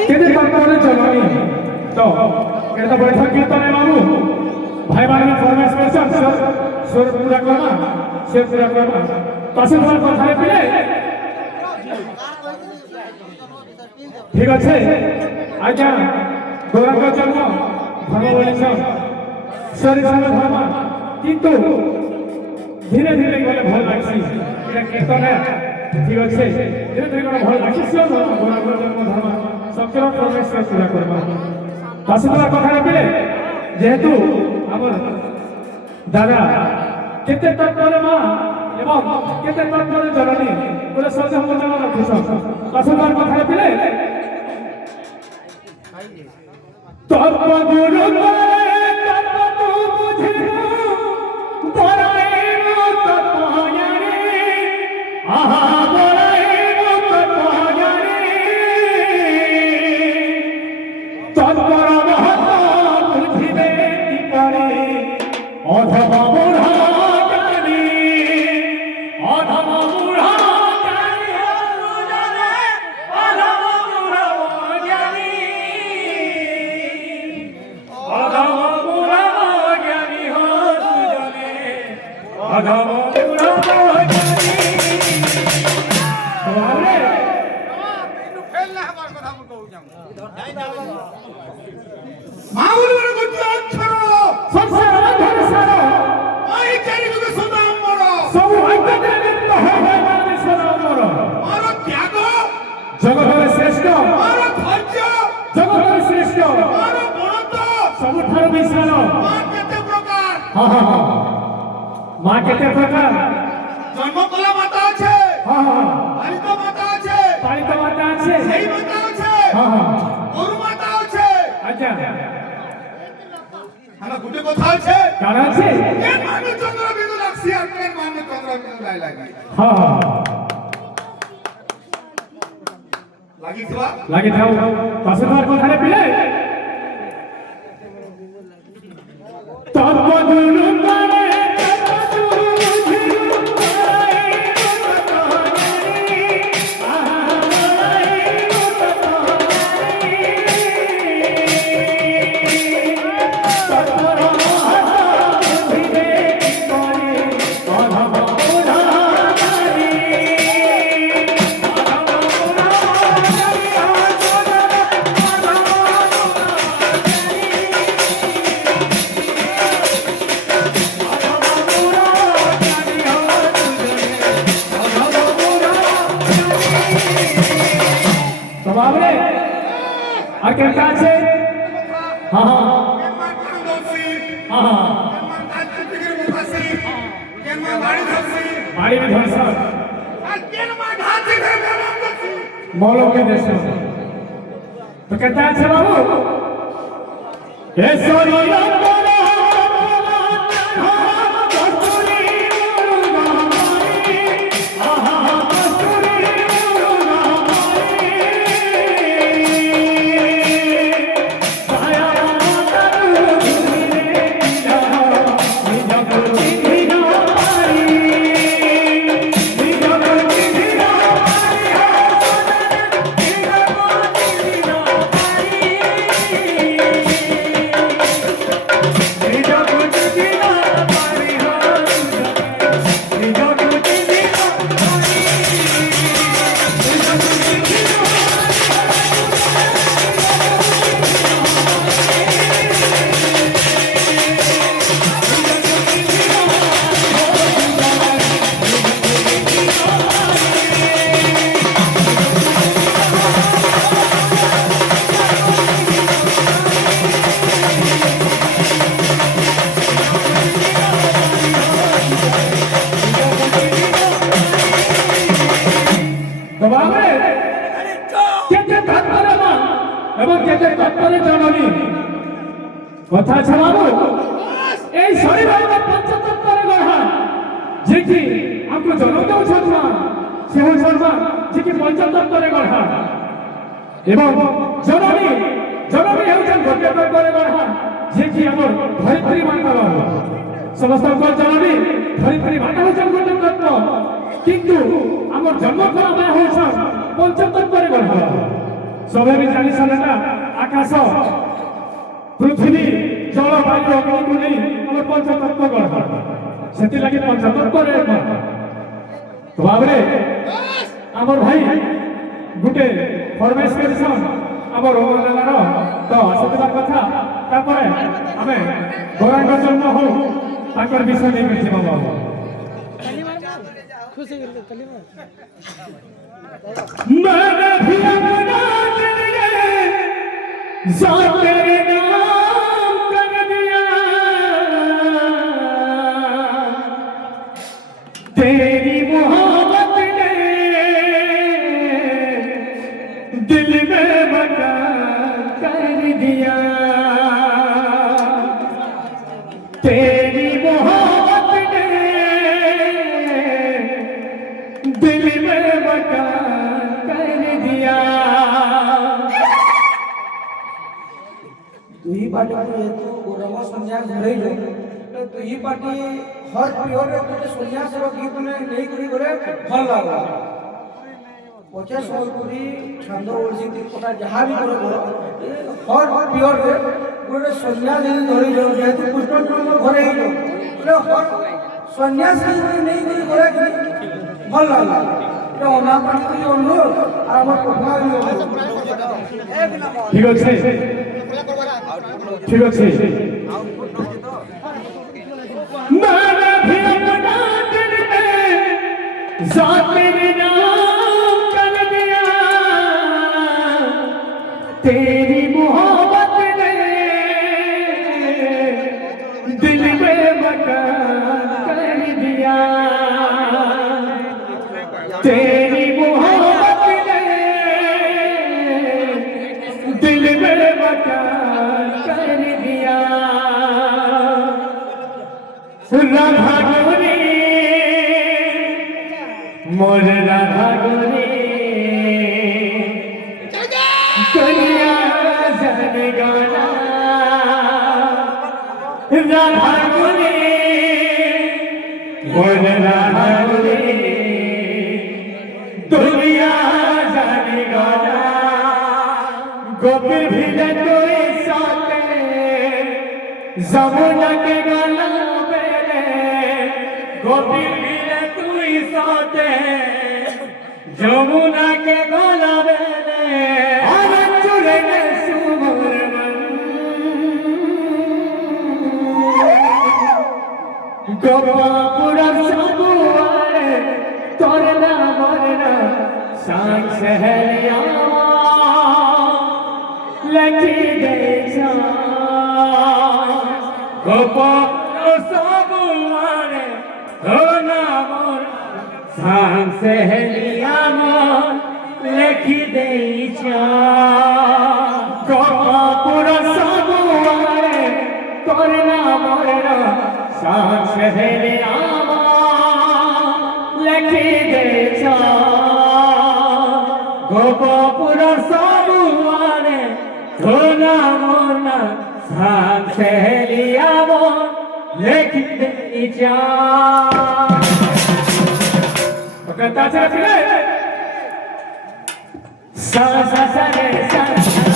কেটে তারপরে জননী তো এটা বৈঠক কীর্তনে বাবু ভাই মানে ফরমাইশ করেছেন সুর পুরা করবা সুর পুরা করবা পাশে তোমার কথা পেলে ঠিক আছে আজ্ঞা গৌরাঙ্গ জন্ম ধর্ম বলেছ শরীর সঙ্গে ধর্ম কিন্তু ধীরে ধীরে গেলে ভাল লাগছে এটা কীর্তনে ঠিক আছে ধীরে ধীরে গেলে ভাল লাগছে শিব ধর্ম গৌরাঙ্গ জন্ম ধর্ম সবচেয়ে প্রবেশ পুরা করবা পাশে তোমার কথা পেলে যেহেতু আমার দাদা কেতে তৎপরে মা এবং কেতে তৎপরে জননী বলে সহজে হল জননী খুশ পাশে তোমার কথা পেলে তৎপগুরু জগতের শ্রেষ্ঠ জগতের শ্রেষ্ঠ ସବୁଠାରୁ ବିଶାଳ মা কেতে প্রকার জন্ম কলা মাতা আছে পালিত মাতা আছে পালিত মাতা আছে সেই মাতা আছে গরু মাতা আছে আচ্ছা আমরা গুটে কথা আছে কার আছে কেন মানে চন্দ্র বিন্দু লাগছি আর কেন মানে চন্দ্র বিন্দু লাই লাগি লাগি থাও পাশে তোমার কথারে পিলে তৎপগুরু মানে আর কে কাছে বাড়ি ধরছ মৌলকে দেশ তো কেতে আছে বাবু এ শরীর এবং কেতে তৎপরে জননী কথা আছে বাবু এই শরীর আমরা পঞ্চতত্ত্বরে গড়া যে কি আমরা জনক দেউছন মা সে হচ্ছেন মা যে কি পঞ্চতত্ত্বরে গড়া এবং জননী জননী হচ্ছেন গোটে তত্ত্বরে গড়া যে কি আমার ধরিত্রী মাতা বাবু সমস্তଙ୍କର জননী ধরিত্রী মাতা হচ্ছেন গোটে তত্ত্ব কিন্তু আমার জন্ম করা হয়েছে পঞ্চতত্ত্বরে গড়া সবে ବି ଜାଣି ସାରିଲା ଆକାଶ ପୃଥିବୀ ଜଳ ବାୟୁ ଅଗ୍ନି ତୁଳି ଆମର ପଞ୍ଚତତ୍ତ୍ୱ ଗଢ଼ ସେଥିଲାଗି ପଞ୍ଚତତ୍ତ୍ୱରେ ଭାବରେ ଆମର ଭାଇ ଗୋଟେ ଫରମେଶ କରିଛନ୍ ଆମର ରୋମନାର ତ ସେଥିପାଇଁ କଥା ତାପରେ ଆମେ ଗୌରାଙ୍ଗ ଜନ୍ମ ହଉ ତାଙ୍କର ବିଷୟ ନେଇକି ଯିବା ବାବୁ खुशी कलिमा मैंने भी अपना दिल तेरे नाम कर दिया तेरी मोहब्बत ने दिल में मकान कर दिया तेरी मोहब्बत ने दिल में मकान कर दिया दुई पार्टी को हेतु गौरव संन्यास भरइलो तो दुई पार्टी हर प्रियर रे तो संन्यास रो गीत ने नहीं करी करे भल लागला 50 पूरी छंद ओलसी कोटा जहां भी करो हर प्रियर रे गोटे संन्यास धरि जो जेतु पुष्प चंद्र घरे हिलो तो हर संन्यास नहीं करी करे भल लागला तो ओना पार्टी अनुरोध और हमर कोठा भी ঠিক আছে ঠিক আছে मैंने भी अपना दिल में तेरे नाम कर दिया तेरी मोहब्बत ने दिल में मकान कर दिया तेरी मोहब्बत ने दिल में मकान कर दिया राधा गोरी मोर राधा गोरी कलिया जन गाना राधा गोरी मोर राधा गोरी दुनिया जन गाना गोपी भी कोई साथे जमुना के गाना बेले गोपी भी कोई साथे जमुना के गाना बेले और चुरे के सुमर गोपापुरा सबुआरे तोरना मरना सांग सहलिया लकी दे जा गोपापुरा सबुआरे तोरना मरना सांग सहलिया लकी दे जा गोपापुरा सबुआरे तोरना मरना सांग सहलिया लकी दे जा गोपापुरा सबुआरे धोना मोना सांग सहलिया लकी दे जा कहता चला फिर सा सा सा रे सा